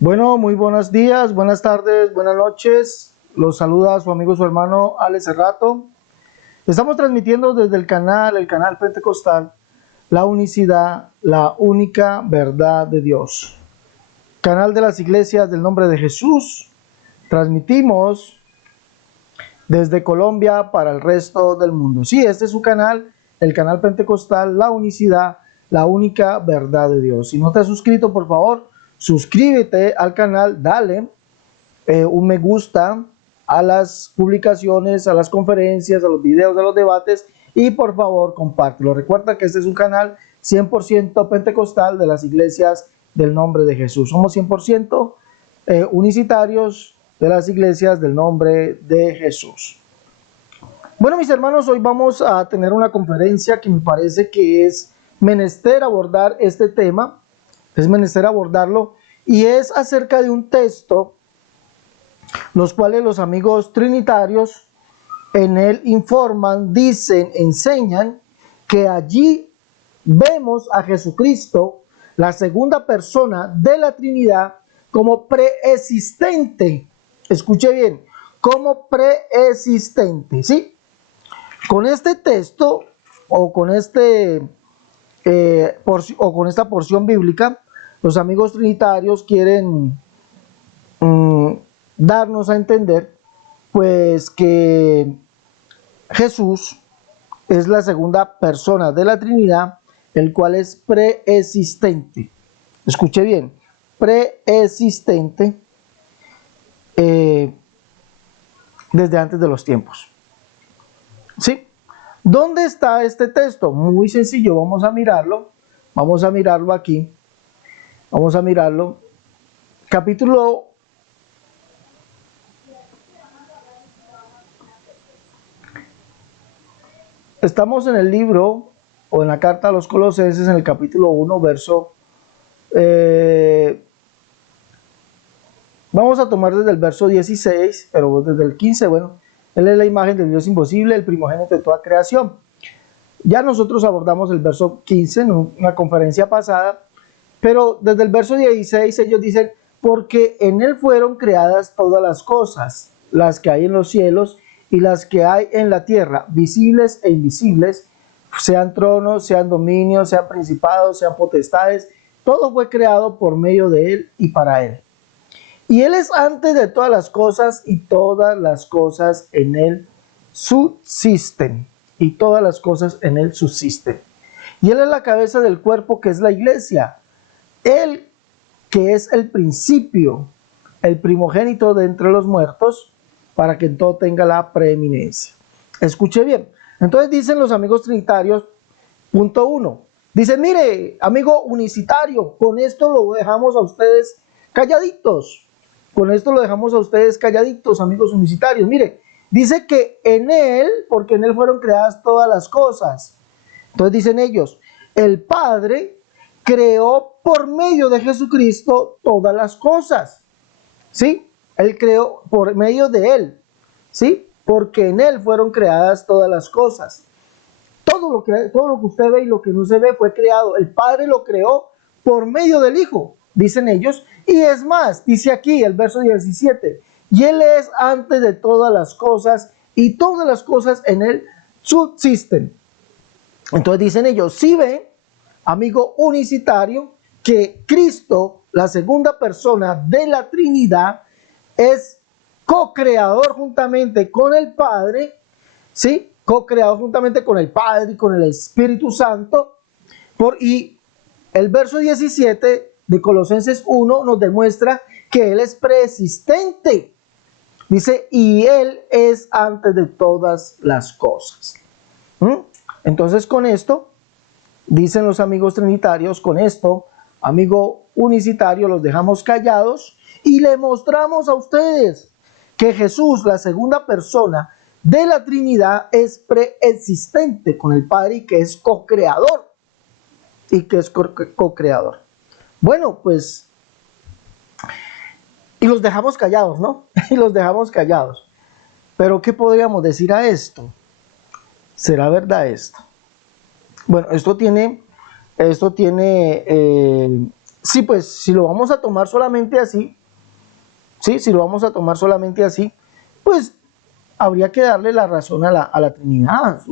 Bueno, muy buenos días, buenas tardes, buenas noches. Los saluda su amigo, su hermano Alex Cerrato. Estamos transmitiendo desde el canal Pentecostal, la unicidad, la única verdad de Dios. Canal de las iglesias del nombre de Jesús. Transmitimos desde Colombia para el resto del mundo. Sí, este es su canal, el canal Pentecostal, la unicidad, la única verdad de Dios. Si no te has suscrito, por favor, suscríbete al canal, dale un me gusta a las publicaciones, a las conferencias, a los videos, a los debates y por favor compártelo. Recuerda que este es un canal 100% pentecostal de las iglesias del nombre de Jesús. Somos 100% unicitarios de las iglesias del nombre de Jesús. Bueno, mis hermanos, hoy vamos a tener una conferencia que me parece que es menester abordar este tema, es menester abordarlo, y es acerca de un texto los cuales los amigos trinitarios en él informan, dicen, enseñan que allí vemos a Jesucristo, la segunda persona de la Trinidad, como preexistente. Escuche bien, como preexistente, ¿sí? Con este texto o con con esta porción bíblica, los amigos trinitarios quieren darnos a entender pues que Jesús es la segunda persona de la Trinidad, el cual es preexistente. Escuche bien, preexistente desde antes de los tiempos. ¿Sí? ¿Dónde está este texto? Muy sencillo, vamos a mirarlo aquí, vamos a mirarlo. Capítulo Estamos en el libro o en la carta a los Colosenses, en el capítulo 1, verso... vamos a tomar desde el verso 16, pero desde el 15, bueno, él es la imagen del Dios invisible, el primogénito de toda creación. Ya nosotros abordamos el verso 15 en una conferencia pasada, pero desde el verso 16 ellos dicen, porque en él fueron creadas todas las cosas, las que hay en los cielos y las que hay en la tierra, visibles e invisibles, sean tronos, sean dominios, sean principados, sean potestades, todo fue creado por medio de él y para él. Y él es antes de todas las cosas y todas las cosas en él subsisten. Y todas las cosas en él subsisten. Y él es la cabeza del cuerpo que es la iglesia. Él que es el principio, el primogénito de entre los muertos, para que en todo tenga la preeminencia. Escuche bien. Entonces dicen los amigos trinitarios, punto 1. Dice, mire, amigo unicitario, con esto lo dejamos a ustedes calladitos. Con esto lo dejamos a ustedes calladitos, amigos unicitarios. Mire, dice que en él, porque en él fueron creadas todas las cosas. Entonces dicen ellos, el Padre creó por medio de Jesucristo todas las cosas. ¿Sí? Él creó por medio de él. ¿Sí? Porque en él fueron creadas todas las cosas. Todo lo que usted ve y lo que no se ve fue creado. El Padre lo creó por medio del Hijo, dicen ellos. Y es más, dice aquí el verso 17, y él es antes de todas las cosas y todas las cosas en él subsisten. Entonces dicen ellos, si ven, amigo unicitario, que Cristo, la segunda persona de la Trinidad, es co-creador juntamente con el Padre, ¿sí? Co-creador juntamente con el Padre y con el Espíritu Santo. Y el verso 17 de Colosenses 1 nos demuestra que Él es preexistente. Dice, y Él es antes de todas las cosas. Entonces con esto, dicen los amigos trinitarios, con esto, amigo unicitario, los dejamos callados y le mostramos a ustedes que Jesús, la segunda persona de la Trinidad, es preexistente con el Padre y que es co-creador. Y que es co-creador. Bueno, pues, y los dejamos callados, ¿no? Y los dejamos callados. Pero ¿qué podríamos decir a esto? ¿Será verdad esto? Bueno, esto tiene sí, pues si lo vamos a tomar solamente así, sí, si lo vamos a tomar solamente así, pues habría que darle la razón a la Trinidad.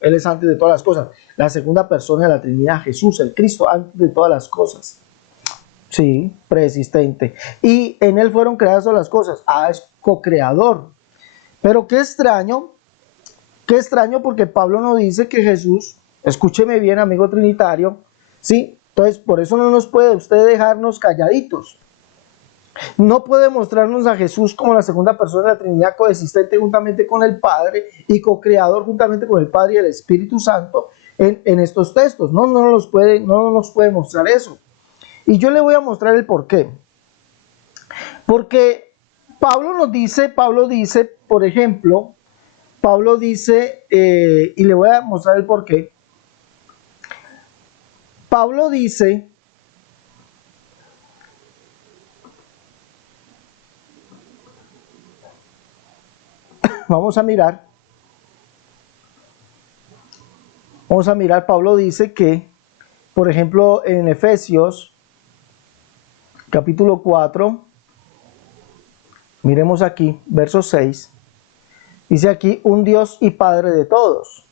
Él es antes de todas las cosas. La segunda persona de la Trinidad, Jesús, el Cristo, antes de todas las cosas. Sí, preexistente. Y en Él fueron creadas todas las cosas. Es co-creador. Pero qué extraño porque Pablo nos dice que Jesús, escúcheme bien, amigo trinitario, ¿sí? Entonces, por eso no nos puede usted dejarnos calladitos. No puede mostrarnos a Jesús como la segunda persona de la Trinidad coexistente juntamente con el Padre y co-creador juntamente con el Padre y el Espíritu Santo en estos textos. No nos puede mostrar eso. Y yo le voy a mostrar el por qué. Porque Pablo dice, por ejemplo, y le voy a mostrar el por qué. Pablo dice, vamos a mirar, Pablo dice que, por ejemplo, en Efesios, capítulo 4, miremos aquí, verso 6, dice aquí, un Dios y Padre de todos,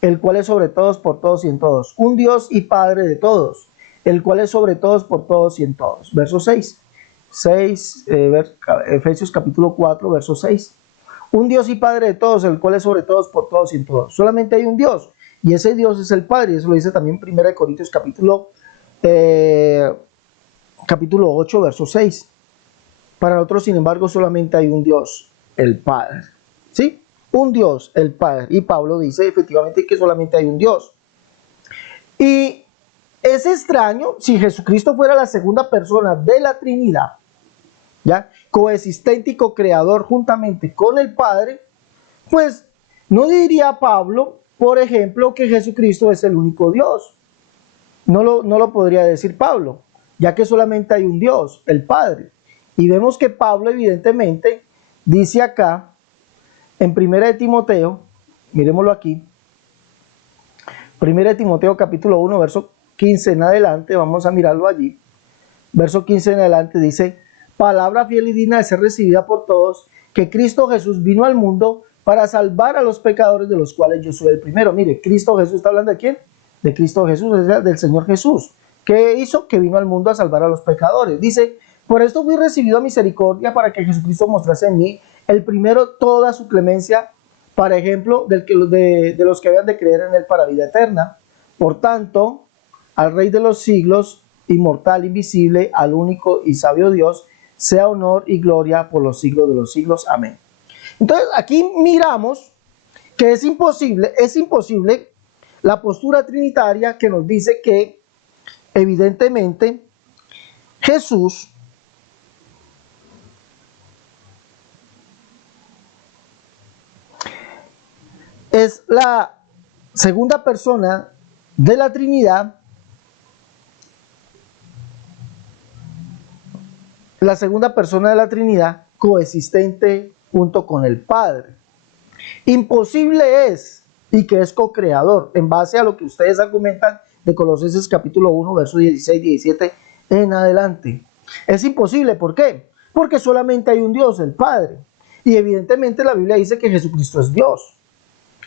el cual es sobre todos, por todos y en todos. Un Dios y Padre de todos, el cual es sobre todos, por todos y en todos. Verso 6. Efesios capítulo 4, verso 6. Un Dios y Padre de todos, el cual es sobre todos, por todos y en todos. Solamente hay un Dios, y ese Dios es el Padre. Eso lo dice también 1 Corintios capítulo 8, verso 6. Para nosotros, sin embargo, solamente hay un Dios, el Padre. ¿Sí? Un Dios, el Padre. Y Pablo dice efectivamente que solamente hay un Dios. Y es extraño si Jesucristo fuera la segunda persona de la Trinidad, ¿ya? Coexistente y co-creador juntamente con el Padre, pues no diría Pablo, por ejemplo, que Jesucristo es el único Dios. No lo podría decir Pablo, ya que solamente hay un Dios, el Padre. Y vemos que Pablo evidentemente dice acá, en 1 Timoteo, miremoslo aquí, 1 Timoteo capítulo 1, verso 15 en adelante, vamos a mirarlo allí, verso 15 en adelante dice, palabra fiel y digna de ser recibida por todos, que Cristo Jesús vino al mundo para salvar a los pecadores, de los cuales yo soy el primero. Mire, Cristo Jesús, ¿está hablando de quién? De Cristo Jesús, es del Señor Jesús. ¿Qué hizo? Que vino al mundo a salvar a los pecadores. Dice, por esto fui recibido a misericordia, para que Jesucristo mostrase en mí el primero toda su clemencia, para ejemplo de los que habían de creer en él para vida eterna. Por tanto, al Rey de los siglos, inmortal, invisible, al único y sabio Dios, sea honor y gloria por los siglos de los siglos. Amén. Entonces, aquí miramos que es imposible la postura trinitaria que nos dice que, evidentemente, Jesús es la segunda persona de la Trinidad, coexistente junto con el Padre. Imposible es, y que es co-creador, en base a lo que ustedes argumentan de Colosenses capítulo 1, versos 16, 17 en adelante. Es imposible, ¿por qué? Porque solamente hay un Dios, el Padre. Y evidentemente la Biblia dice que Jesucristo es Dios.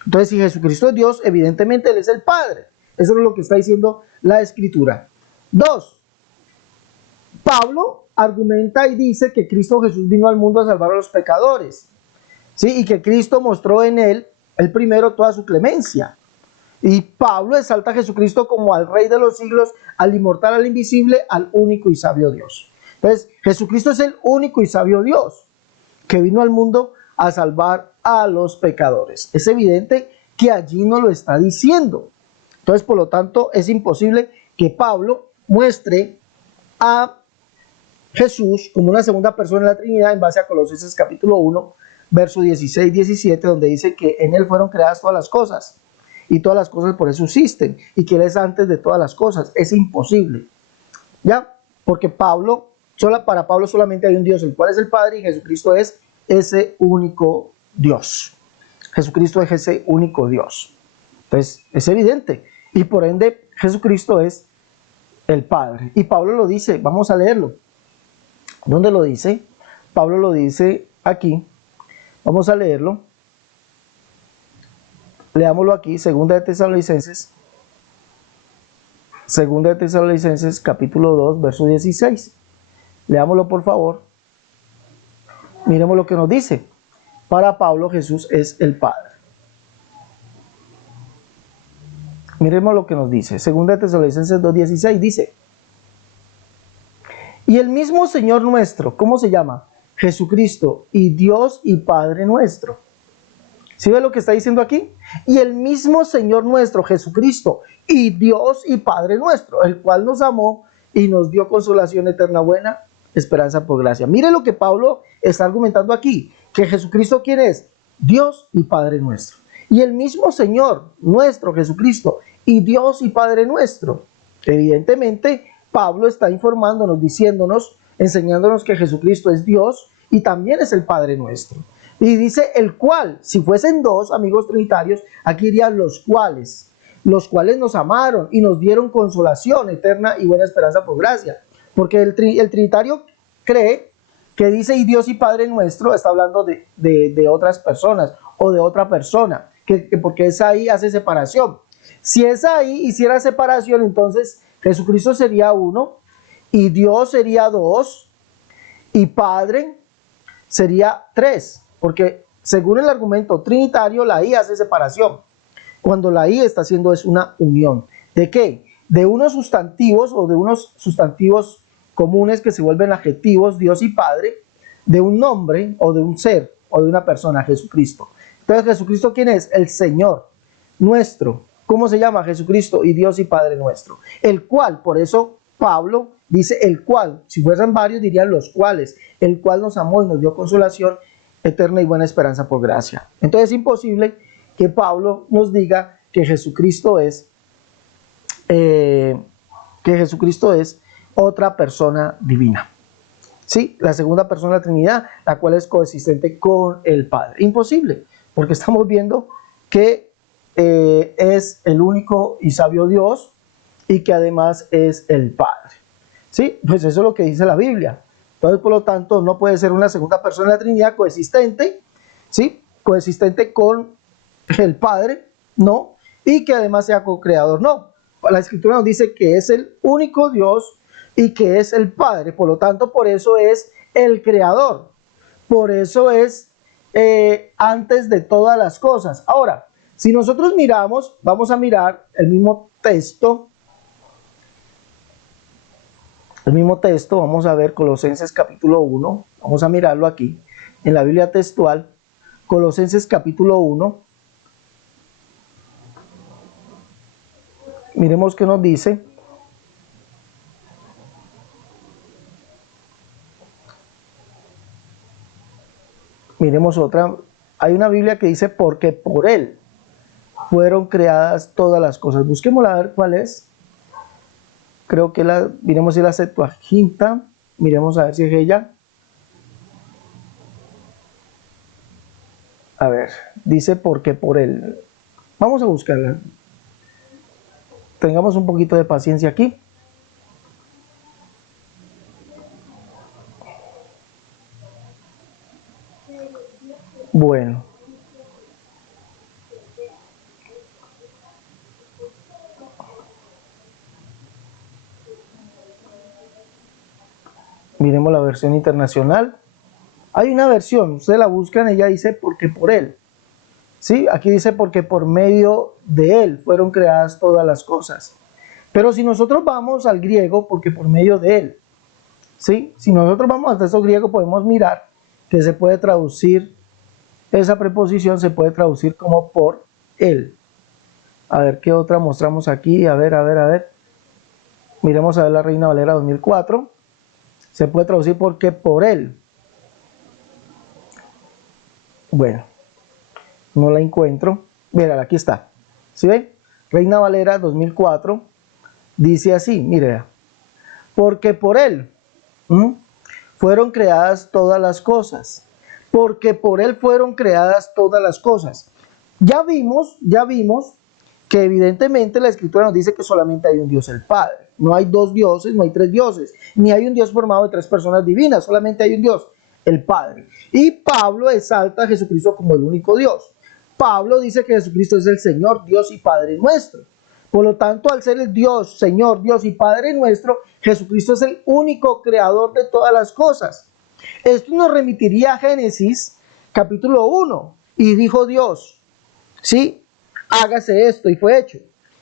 Entonces, si Jesucristo es Dios, evidentemente Él es el Padre. Eso es lo que está diciendo la Escritura. 2. Pablo argumenta y dice que Cristo Jesús vino al mundo a salvar a los pecadores, ¿sí? Y que Cristo mostró en Él, el primero, toda su clemencia. Y Pablo exalta a Jesucristo como al Rey de los siglos, al inmortal, al invisible, al único y sabio Dios. Entonces, Jesucristo es el único y sabio Dios que vino al mundo a salvar a los pecadores. Es evidente que allí no lo está diciendo. Entonces, por lo tanto, es imposible que Pablo muestre a Jesús como una segunda persona de la Trinidad en base a Colosenses capítulo 1, verso 16, 17, donde dice que en Él fueron creadas todas las cosas, y todas las cosas por eso existen, y que Él es antes de todas las cosas. Es imposible, ¿ya? Porque para Pablo solamente hay un Dios, el cual es el Padre, y Jesucristo es ese único Dios. Jesucristo es ese único Dios. Entonces, es evidente. Y por ende, Jesucristo es el Padre. Y Pablo lo dice, vamos a leerlo. ¿Dónde lo dice? Pablo lo dice aquí. Vamos a leerlo. Leámoslo aquí, Segunda de Tesalonicenses. Segunda de Tesalonicenses, capítulo 2, verso 16. Leámoslo, por favor. Miremos lo que nos dice. Para Pablo, Jesús es el Padre. Miremos lo que nos dice. Segunda de Tesalonicenses 2:16 dice: y el mismo Señor nuestro, ¿cómo se llama? Jesucristo, y Dios y Padre nuestro. ¿Sí ve lo que está diciendo aquí? Y el mismo Señor nuestro, Jesucristo, y Dios y Padre nuestro, el cual nos amó y nos dio consolación eterna, buena esperanza por gracia. Mire lo que Pablo está argumentando aquí, que Jesucristo, ¿quién es? Dios y Padre nuestro. Y el mismo Señor nuestro, Jesucristo, y Dios y Padre nuestro. Evidentemente, Pablo está informándonos, diciéndonos, enseñándonos que Jesucristo es Dios y también es el Padre nuestro. Y dice el cual, si fuesen dos, amigos trinitarios, aquí irían los cuales nos amaron y nos dieron consolación eterna y buena esperanza por gracia. Porque el trinitario cree que dice y Dios y Padre nuestro, está hablando de otras personas o de otra persona, porque esa ahí hace separación. Si esa ahí hiciera separación, entonces Jesucristo sería uno, y Dios sería dos, y Padre sería tres, porque según el argumento trinitario, la I hace separación, cuando la I está haciendo es una unión. ¿De qué? De unos sustantivos o de unos sustantivos comunes que se vuelven adjetivos, Dios y Padre, de un nombre o de un ser o de una persona, Jesucristo. Entonces, ¿Jesucristo quién es? El Señor nuestro. ¿Cómo se llama? Jesucristo y Dios y Padre nuestro. El cual, por eso Pablo dice el cual, si fueran varios dirían los cuales, el cual nos amó y nos dio consolación eterna y buena esperanza por gracia. Entonces es imposible que Pablo nos diga que Jesucristo es otra persona divina. Sí, la segunda persona de la Trinidad, la cual es coexistente con el Padre. Imposible, porque estamos viendo que es el único y sabio Dios y que además es el Padre. ¿Sí? Pues eso es lo que dice la Biblia. Entonces, por lo tanto, no puede ser una segunda persona de la Trinidad coexistente, ¿sí? Coexistente con el Padre, no, y que además sea co-creador, no. La Escritura nos dice que es el único Dios y que es el Padre, por lo tanto, por eso es el Creador, por eso es antes de todas las cosas. Ahora, si nosotros miramos, vamos a mirar el mismo texto, vamos a ver Colosenses capítulo 1, vamos a mirarlo aquí, en la Biblia textual, Colosenses capítulo 1, miremos qué nos dice. Miremos otra, hay una Biblia que dice porque por Él fueron creadas todas las cosas. Busquémosla a ver cuál es. Creo que miremos si la Septuaginta, miremos a ver si es ella. A ver, dice porque por Él. Vamos a buscarla. Tengamos un poquito de paciencia aquí. Bueno. Miremos la versión internacional. Hay una versión, ustedes la buscan, ella dice porque por Él. ¿Sí? Aquí dice porque por medio de Él fueron creadas todas las cosas. Pero si nosotros vamos al griego, porque por medio de Él. ¿Sí? Si nosotros vamos al texto griego, podemos mirar que se puede traducir, esa preposición se puede traducir como por Él. A ver qué otra mostramos aquí. A ver. Miremos a ver la Reina Valera 2004. Se puede traducir porque por Él. Bueno, no la encuentro. Mira, aquí está. ¿Sí ven? Reina Valera 2004 dice así, mire, porque por Él fueron creadas todas las cosas. Porque por Él fueron creadas todas las cosas. Ya vimos que evidentemente la Escritura nos dice que solamente hay un Dios, el Padre. No hay dos dioses, no hay tres dioses, ni hay un Dios formado de tres personas divinas, solamente hay un Dios, el Padre. Y Pablo exalta a Jesucristo como el único Dios. Pablo dice que Jesucristo es el Señor, Dios y Padre nuestro. Por lo tanto, al ser el Dios, Señor, Dios y Padre nuestro, Jesucristo es el único creador de todas las cosas. Esto nos remitiría a Génesis capítulo 1. Y dijo Dios, ¿sí? Hágase esto, y fue hecho,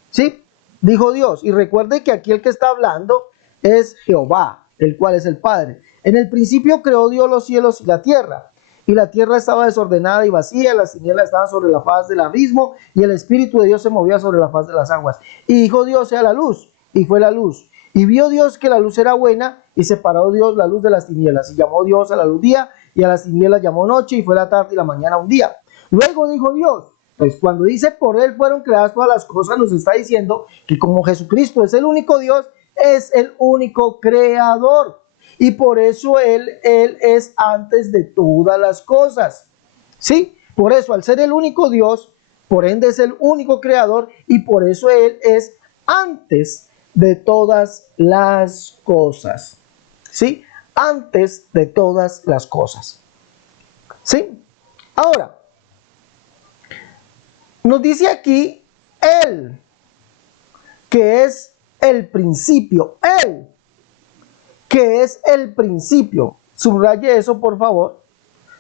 ¿sí? Dijo Dios. Y recuerde que aquí el que está hablando es Jehová, el cual es el Padre. En el principio creó Dios los cielos y la tierra. Y la tierra estaba desordenada y vacía, las tinieblas estaban sobre la faz del abismo, y el Espíritu de Dios se movía sobre la faz de las aguas. Y dijo Dios, sea la luz, y fue la luz. Y vio Dios que la luz era buena, y separó Dios la luz de las tinieblas. Y llamó Dios a la luz día, y a las tinieblas llamó noche, y fue la tarde y la mañana un día. Luego dijo Dios, pues cuando dice por él fueron creadas todas las cosas, nos está diciendo que como Jesucristo es el único Dios, es el único creador. Y por eso Él es antes de todas las cosas. ¿Sí? Por eso, al ser el único Dios, por ende es el único creador, y por eso Él es antes de todas las cosas. ¿Sí? Antes de todas las cosas. ¿Sí? Ahora, nos dice aquí Él, que es el principio. Él, que es el principio. Subraye eso, por favor.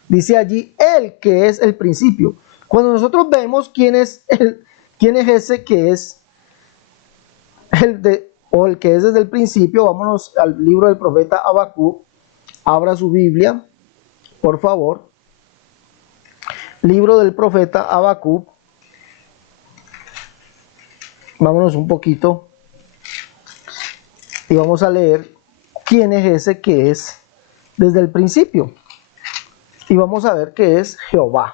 Dice allí, Él que es el principio. Cuando nosotros vemos quién es ese que es el que es desde el principio, vámonos al libro del profeta Habacuc. Abra su Biblia, por favor. Libro del profeta Habacuc. Vámonos un poquito y vamos a leer quién es ese que es desde el principio. Y vamos a ver que es Jehová.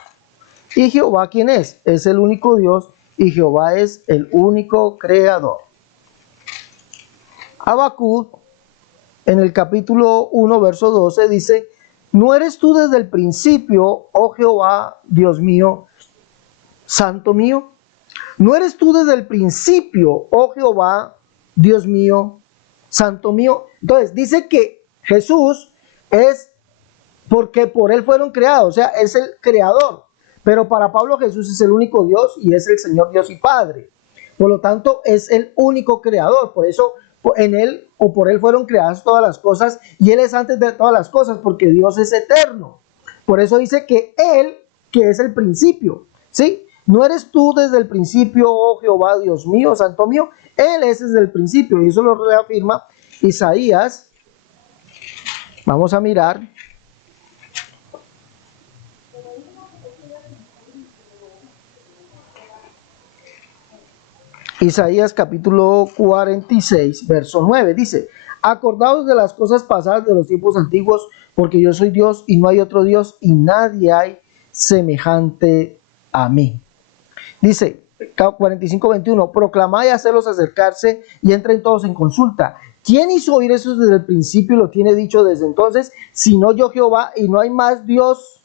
¿Y Jehová quién es? Es el único Dios, y Jehová es el único creador. Habacuc, en el capítulo 1, verso 12, dice, ¿no eres tú desde el principio, oh Jehová, Dios mío, santo mío? ¿No eres tú desde el principio, oh Jehová, Dios mío, santo mío? Entonces, dice que Jesús es porque por él fueron creados, o sea, es el creador. Pero para Pablo Jesús es el único Dios y es el Señor Dios y Padre. Por lo tanto, es el único creador. Por eso en él o por él fueron creadas todas las cosas, y él es antes de todas las cosas porque Dios es eterno. Por eso dice que él, que es el principio, ¿sí? No eres tú desde el principio, oh Jehová, Dios mío, santo mío. Él es desde el principio, y eso lo reafirma Isaías. Vamos a mirar. Isaías capítulo 46, verso 9, dice, acordaos de las cosas pasadas de los tiempos antiguos, porque yo soy Dios y no hay otro Dios, y nadie hay semejante a mí. Dice 45, 21, proclamad y hacedlos acercarse y entren todos en consulta. ¿Quién hizo oír eso desde el principio y lo tiene dicho desde entonces? Sino yo Jehová, y no hay más Dios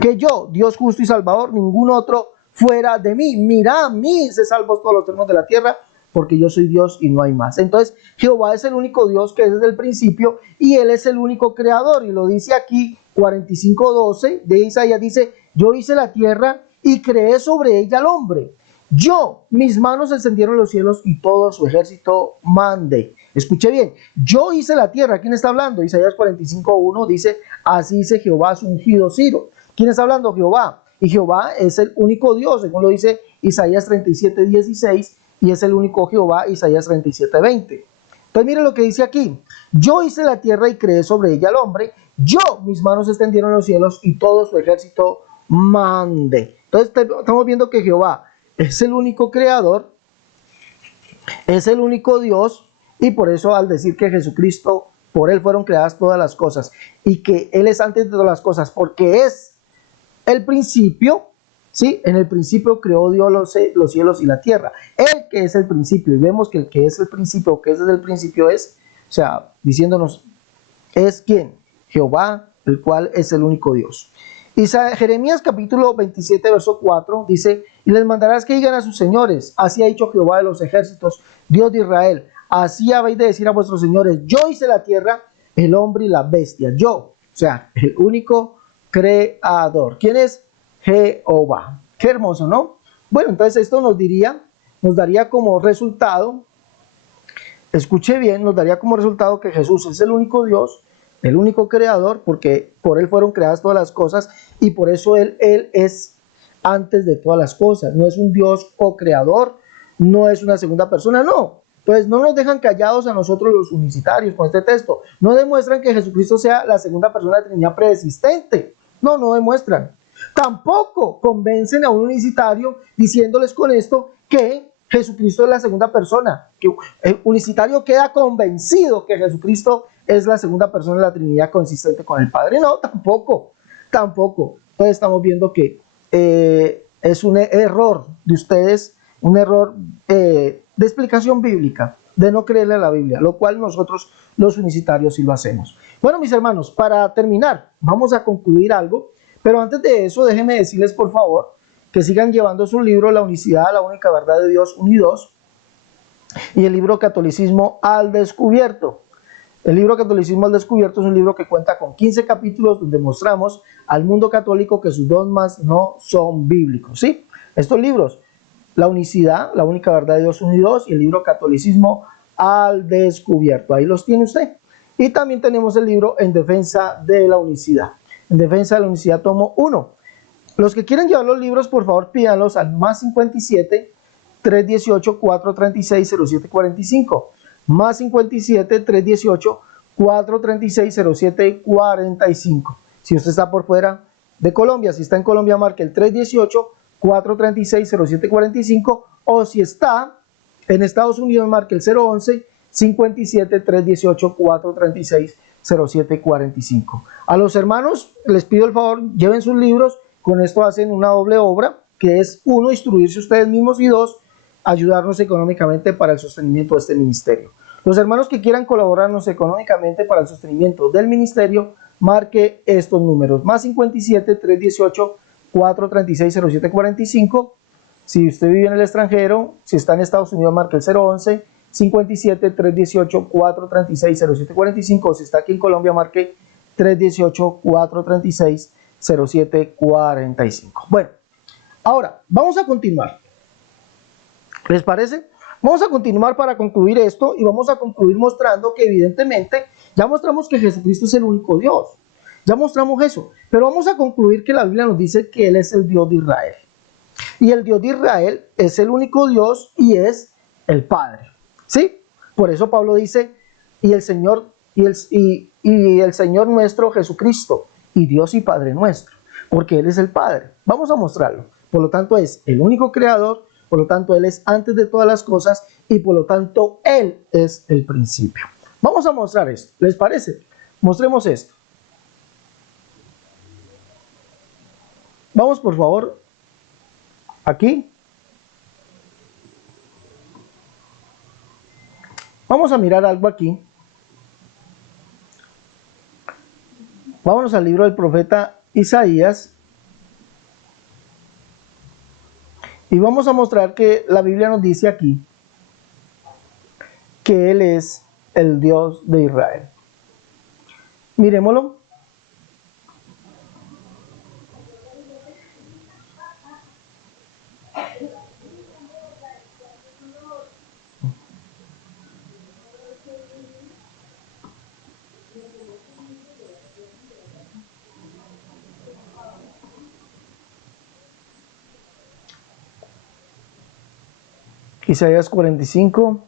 que yo, Dios justo y salvador, ningún otro fuera de mí. Mira a mí, se salvó todos los términos de la tierra, porque yo soy Dios y no hay más. Entonces, Jehová es el único Dios que es desde el principio, y Él es el único creador, y lo dice aquí 45:12 de Isaías, dice, yo hice la tierra y creé sobre ella al hombre. Yo, mis manos encendieron los cielos y todo su ejército mandé. Escuche bien, yo hice la tierra. ¿Quién está hablando? Isaías 45:1 dice, así dice Jehová su ungido Ciro. ¿Quién está hablando? Jehová. Y Jehová es el único Dios, según lo dice Isaías 37:16, y es el único Jehová, Isaías 37:20. Entonces mire lo que dice aquí, yo hice la tierra y creé sobre ella al hombre, yo, mis manos extendieron los cielos y todo su ejército mandé. Entonces estamos viendo que Jehová es el único creador, es el único Dios, y por eso al decir que Jesucristo, por él fueron creadas todas las cosas, y que él es antes de todas las cosas, porque es el principio, ¿sí? En el principio creó Dios los cielos y la tierra. Él que es el principio, y vemos que el que es el principio, que es desde el principio es, o sea, diciéndonos, es ¿quién? Jehová, el cual es el único Dios. Jeremías capítulo 27, verso 4 dice, y les mandarás que digan a sus señores, así ha dicho Jehová de los ejércitos, Dios de Israel, así habéis de decir a vuestros señores, yo hice la tierra, el hombre y la bestia, yo, o sea, el único creador. ¿Quién es? Jehová. Qué hermoso, ¿no? Bueno, entonces esto nos daría como resultado, escuche bien, nos daría como resultado que Jesús es el único Dios, el único creador, porque por Él fueron creadas todas las cosas y por eso Él es antes de todas las cosas. No es un Dios co-creador, no es una segunda persona, no. Entonces no nos dejan callados a nosotros los unicitarios con este texto. No demuestran que Jesucristo sea la segunda persona de la Trinidad preexistente. No, no demuestran. Tampoco convencen a un unicitario diciéndoles con esto que Jesucristo es la segunda persona, que el unicitario queda convencido que Jesucristo es la segunda persona de la Trinidad consistente con el Padre. No, tampoco. Entonces estamos viendo que es un error de ustedes, un error de explicación bíblica, de no creerle a la Biblia, lo cual nosotros los unicitarios sí lo hacemos. Bueno, mis hermanos, para terminar, vamos a concluir algo, pero antes de eso déjenme decirles por favor que sigan llevando su libro La Unicidad, la única verdad de Dios, unidos, y el libro Catolicismo al Descubierto. El libro Catolicismo al Descubierto es un libro que cuenta con 15 capítulos donde mostramos al mundo católico que sus dogmas no son bíblicos. ¿Sí? Estos libros, La Unicidad, la única verdad de Dios, unidos, y el libro Catolicismo al Descubierto. Ahí los tiene usted. Y también tenemos el libro En Defensa de la Unicidad. En Defensa de la Unicidad, tomo 1. Los que quieren llevar los libros, por favor, pídanlos al más 57 318 436 0745. Más 57 318 436 0745. Si usted está por fuera de Colombia, si está en Colombia, marque el 318 436 0745. O si está en Estados Unidos, marque el 011 57 318 436 0745. A los hermanos les pido el favor, lleven sus libros. Con esto hacen una doble obra, que es, 1, instruirse ustedes mismos, y 2, ayudarnos económicamente para el sostenimiento de este ministerio. Los hermanos que quieran colaborarnos económicamente para el sostenimiento del ministerio, marque estos números: más 57 318 436 0745. Si usted vive en el extranjero, si está en Estados Unidos, marque el 011 57 318 436 0745. O si está aquí en Colombia, marque 318 436 0745. Bueno, ahora vamos a continuar. ¿Les parece? Vamos a continuar para concluir esto, y vamos a concluir mostrando que evidentemente ya mostramos que Jesucristo es el único Dios. Ya mostramos eso, pero vamos a concluir que la Biblia nos dice que Él es el Dios de Israel. Y el Dios de Israel es el único Dios y es el Padre. ¿Sí? Por eso Pablo dice, y el Señor nuestro Jesucristo, y Dios y Padre nuestro, porque Él es el Padre. Vamos a mostrarlo. Por lo tanto, es el único creador, por lo tanto, Él es antes de todas las cosas, y por lo tanto, Él es el principio. Vamos a mostrar esto. ¿Les parece? Mostremos esto. Vamos, por favor, aquí. Vamos a mirar algo aquí. Vámonos al libro del profeta Isaías y vamos a mostrar que la Biblia nos dice aquí que Él es el Dios de Israel. Miremoslo. Isaías 45.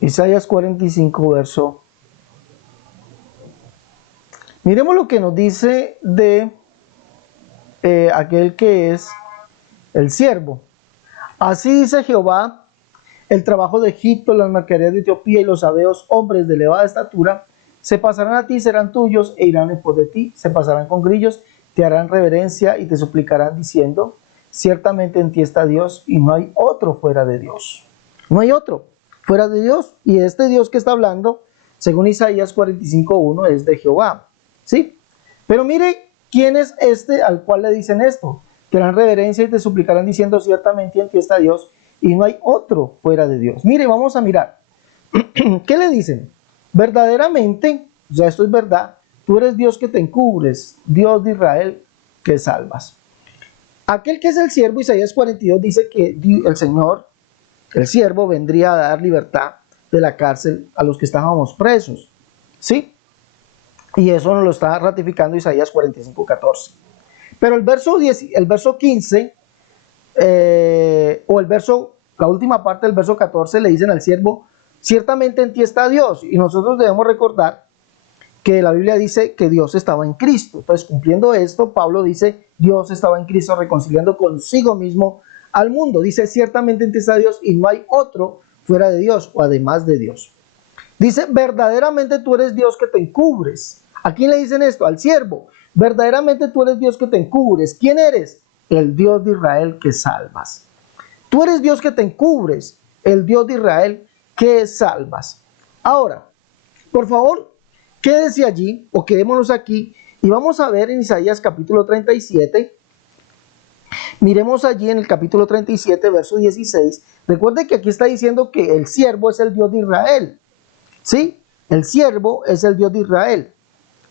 Isaías 45, verso. Miremos lo que nos dice de aquel que es el siervo. Así dice Jehová: el trabajo de Egipto, las mercaderías de Etiopía y los sabeos, hombres de elevada estatura, se pasarán a ti, serán tuyos e irán en pos de ti, se pasarán con grillos, te harán reverencia y te suplicarán diciendo: ciertamente en ti está Dios y no hay otro fuera de Dios. No hay otro fuera de Dios. Y este Dios que está hablando, según Isaías 45:1, es de Jehová. ¿Sí? Pero mire, ¿quién es este al cual le dicen esto? Te harán reverencia y te suplicarán diciendo, ciertamente en ti está Dios y no hay otro fuera de Dios. Mire, vamos a mirar. ¿Qué le dicen? Verdaderamente, o sea, esto es verdad, tú eres Dios que te encubres, Dios de Israel que salvas. Aquel que es el siervo, Isaías 42, dice que el Señor, el siervo, vendría a dar libertad de la cárcel a los que estábamos presos. ¿Sí? Y eso nos lo está ratificando Isaías 45:14. Pero el verso 15, la última parte del verso 14, le dicen al siervo, ciertamente en ti está Dios. Y nosotros debemos recordar que la Biblia dice que Dios estaba en Cristo. Entonces, cumpliendo esto, Pablo dice, Dios estaba en Cristo reconciliando consigo mismo al mundo. Dice, ciertamente en ti está Dios y no hay otro fuera de Dios o además de Dios. Dice, verdaderamente tú eres Dios que te encubres. ¿A quién le dicen esto? Al siervo. Verdaderamente tú eres Dios que te encubres. ¿Quién eres? El Dios de Israel que salvas. Tú eres Dios que te encubres, el Dios de Israel que salvas. Ahora, por favor, quédese allí o quedémonos aquí y vamos a ver en Isaías capítulo 37. Miremos allí en el capítulo 37, verso 16. Recuerde que aquí está diciendo que el siervo es el Dios de Israel. ¿Sí? El siervo es el Dios de Israel.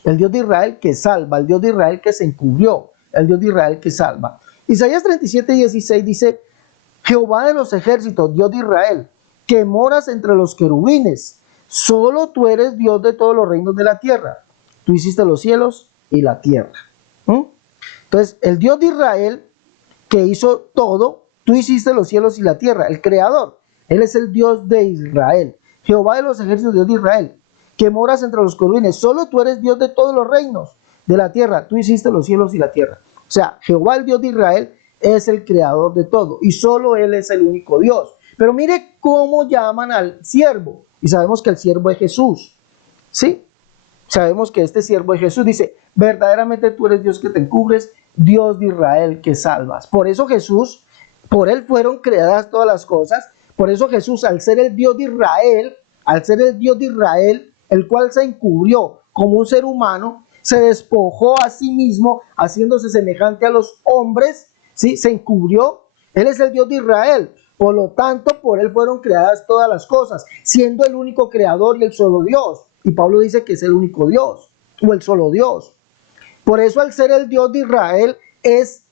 El Dios de Israel que salva, el Dios de Israel que se encubrió, el Dios de Israel que salva. Isaías 37, 16 dice, Jehová de los ejércitos, Dios de Israel, que moras entre los querubines, solo tú eres Dios de todos los reinos de la tierra. Tú hiciste los cielos y la tierra. Entonces, el Dios de Israel que hizo todo, tú hiciste los cielos y la tierra, el creador. Él es el Dios de Israel. Jehová de los ejércitos, Dios de Israel, que moras entre los querubines. Solo tú eres Dios de todos los reinos de la tierra. Tú hiciste los cielos y la tierra. O sea, Jehová, el Dios de Israel, es el creador de todo. Y solo Él es el único Dios. Pero mire cómo llaman al siervo. Y sabemos que el siervo es Jesús. ¿Sí? Sabemos que este siervo es Jesús. Dice, verdaderamente tú eres Dios que te encubres, Dios de Israel que salvas. Por eso Jesús, por Él fueron creadas todas las cosas. Por eso Jesús, al ser el Dios de Israel, el cual se encubrió como un ser humano, se despojó a sí mismo, haciéndose semejante a los hombres, ¿sí? Se encubrió. Él es el Dios de Israel. Por lo tanto, por Él fueron creadas todas las cosas, siendo el único creador y el solo Dios. Y Pablo dice que es el único Dios, o el solo Dios. Por eso, al ser el Dios de Israel, es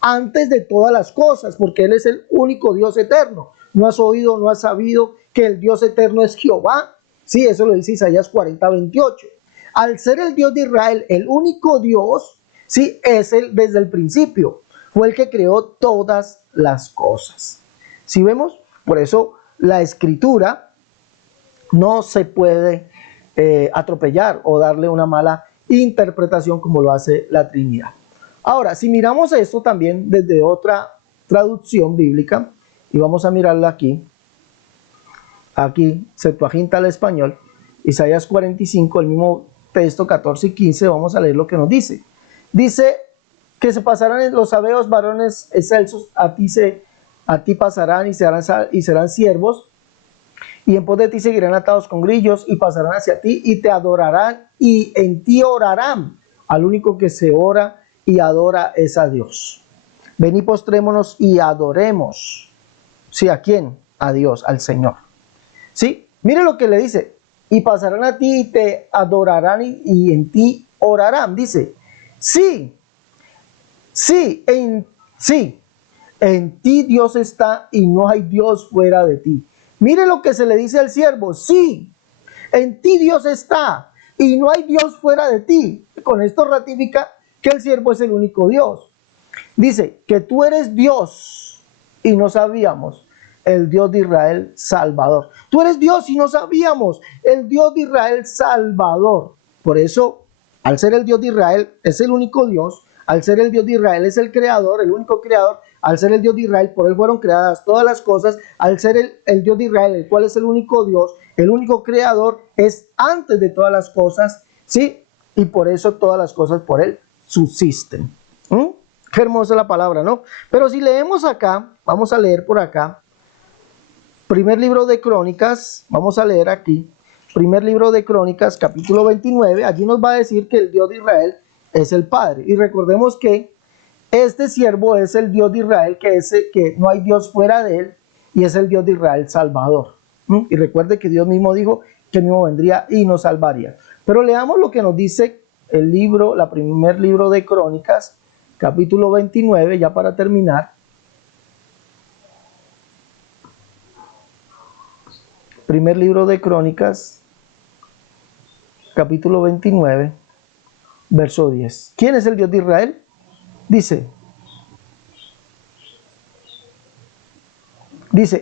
antes de todas las cosas, porque Él es el único Dios eterno. ¿No has oído, no has sabido que el Dios eterno es Jehová? Sí, eso lo dice Isaías 40:28. Al ser el Dios de Israel, el único Dios, sí, es Él desde el principio. Fue el que creó todas las cosas. ¿Sí vemos? Por eso la Escritura no se puede atropellar o darle una mala interpretación como lo hace la Trinidad. Ahora, si miramos esto también desde otra traducción bíblica, y vamos a mirarla aquí, Septuaginta al español, Isaías 45, el mismo texto 14 y 15, vamos a leer lo que nos dice. Dice que se pasarán los sabeos varones excelsos, a ti pasarán y serán siervos, y en pos de ti seguirán atados con grillos y pasarán hacia ti y te adorarán y en ti orarán. Al único que se ora y adora es a Dios. Ven y postrémonos y adoremos. ¿Sí? ¿A quién? A Dios, al Señor. ¿Sí? Mire lo que le dice. Y pasarán a ti y te adorarán y en ti orarán. Dice, sí, en ti Dios está y no hay Dios fuera de ti. Mire lo que se le dice al siervo. Sí, en ti Dios está y no hay Dios fuera de ti. Con esto ratifica que el siervo es el único Dios. Dice que tú eres Dios y no sabíamos, el Dios de Israel Salvador. Tú eres Dios y no sabíamos, el Dios de Israel Salvador. Por eso, al ser el Dios de Israel, es el único Dios. Al ser el Dios de Israel, es el creador, el único creador. Al ser el Dios de Israel, por Él fueron creadas todas las cosas. Al ser el Dios de Israel, el cual es el único Dios, el único creador, es antes de todas las cosas, ¿sí? Y por eso todas las cosas por Él subsisten. Qué hermosa la palabra, ¿no? Pero si leemos acá, vamos a leer por acá, primer libro de Crónicas, vamos a leer aquí, primer libro de Crónicas, capítulo 29, allí nos va a decir que el Dios de Israel es el Padre. Y recordemos que este siervo es el Dios de Israel, que no hay Dios fuera de él, y es el Dios de Israel Salvador. Y recuerde que Dios mismo dijo que mismo vendría y nos salvaría. Pero leamos lo que nos dice el libro, la primer libro de Crónicas, capítulo 29, ya para terminar. Primer libro de Crónicas, capítulo 29, verso 10. ¿Quién es el Dios de Israel? Dice,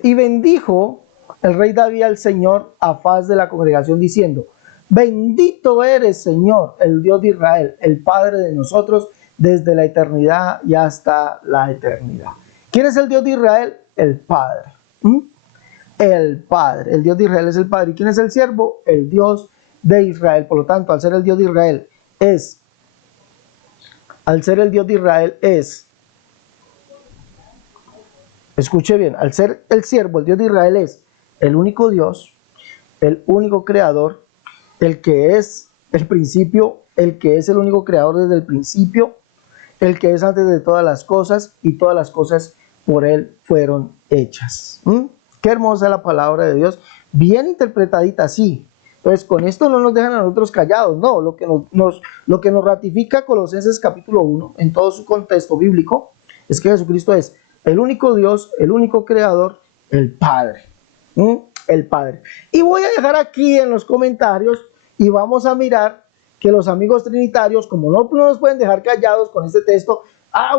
y bendijo el rey David al Señor a faz de la congregación, diciendo, bendito eres, Señor, el Dios de Israel, el Padre de nosotros, desde la eternidad y hasta la eternidad. ¿Quién es el Dios de Israel? El Padre. El Padre. El Dios de Israel es el Padre. ¿Y quién es el siervo? El Dios de Israel. Por lo tanto, al ser el Dios de Israel escuche bien, al ser el siervo, el Dios de Israel es el único Dios, el único creador, el que es el principio, el que es el único creador desde el principio, el que es antes de todas las cosas, y todas las cosas por él fueron hechas. Qué hermosa la palabra de Dios, bien interpretadita, sí. Entonces, con esto no nos dejan a nosotros callados, no. Lo que nos ratifica Colosenses capítulo 1, en todo su contexto bíblico, es que Jesucristo es el único Dios, el único creador, el Padre. El Padre. Y voy a dejar aquí en los comentarios y vamos a mirar que los amigos trinitarios, como no nos pueden dejar callados con este texto,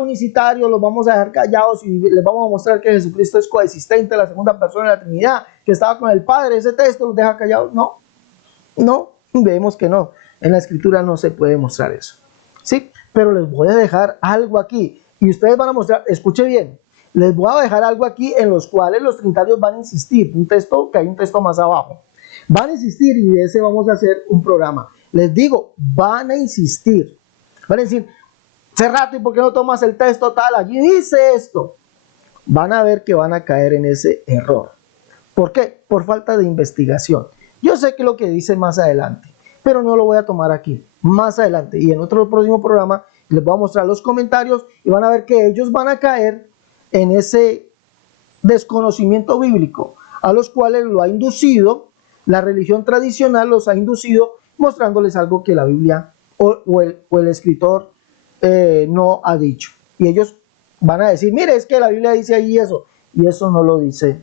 unicitario, los vamos a dejar callados y les vamos a mostrar que Jesucristo es coexistente, la segunda persona de la Trinidad, que estaba con el Padre. Ese texto los deja callados. No, vemos que no. En la Escritura no se puede mostrar eso. ¿Sí? Pero les voy a dejar algo aquí. Y ustedes van a mostrar, escuche bien, les voy a dejar algo aquí en los cuales los trinitarios van a insistir. Hay un texto más abajo. Van a insistir y de ese vamos a hacer un programa. Les digo, van a insistir. Van a decir, Cerrato, ¿y por qué no tomas el texto tal? Allí dice esto. Van a ver que van a caer en ese error. ¿Por qué? Por falta de investigación. Yo sé que lo que dice más adelante, pero no lo voy a tomar aquí. Más adelante y en otro próximo programa les voy a mostrar los comentarios y van a ver que ellos van a caer en ese desconocimiento bíblico a los cuales lo ha inducido la religión tradicional, los ha inducido mostrándoles algo que la Biblia o el escritor no ha dicho. Y ellos van a decir, mire, es que la Biblia dice ahí eso, y eso no lo dice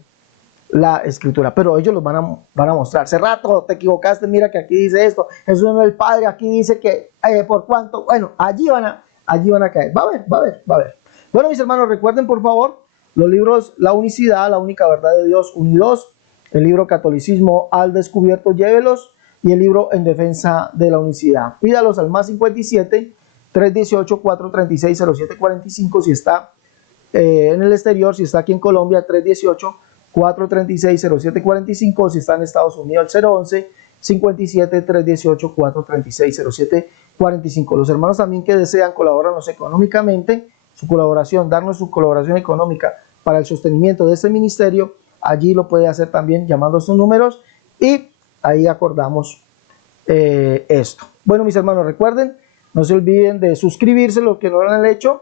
la Escritura, pero ellos los van a mostrar. Cerrato, te equivocaste, mira que aquí dice esto, Jesús no es el Padre, aquí dice que por cuánto, bueno, allí van a caer. Va a ver. Bueno, mis hermanos, recuerden por favor los libros La Unicidad, La Única Verdad de Dios, 1 y 2, el libro Catolicismo al Descubierto, llévelos, y el libro En Defensa de la Unicidad. Pídalos al más 57 318 436 0745 si está en el exterior, si está aquí en Colombia, 318 436 0745, si está en Estados Unidos, el 011 57 318 436 0745. Los hermanos también que desean colaborarnos económicamente, darnos su colaboración económica para el sostenimiento de este ministerio, allí lo puede hacer también llamando a estos números y ahí acordamos esto. Bueno, mis hermanos, recuerden, no se olviden de suscribirse, los que no lo han hecho,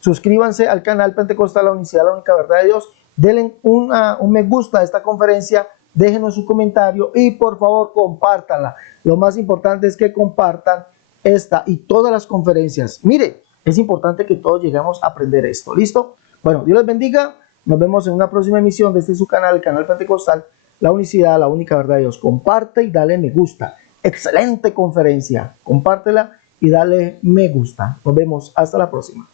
suscríbanse al canal Pentecostal La Unicidad, La Única Verdad de Dios, denle un me gusta a esta conferencia, déjenos su comentario y por favor compártanla. Lo más importante es que compartan esta y todas las conferencias. Mire, es importante que todos lleguemos a aprender esto. ¿Listo? Bueno, Dios les bendiga. Nos vemos en una próxima emisión de su canal, el canal Pentecostal La Unicidad, La Única Verdad de Dios. Comparte y dale me gusta. Excelente conferencia. Compártela y dale me gusta. Nos vemos hasta la próxima.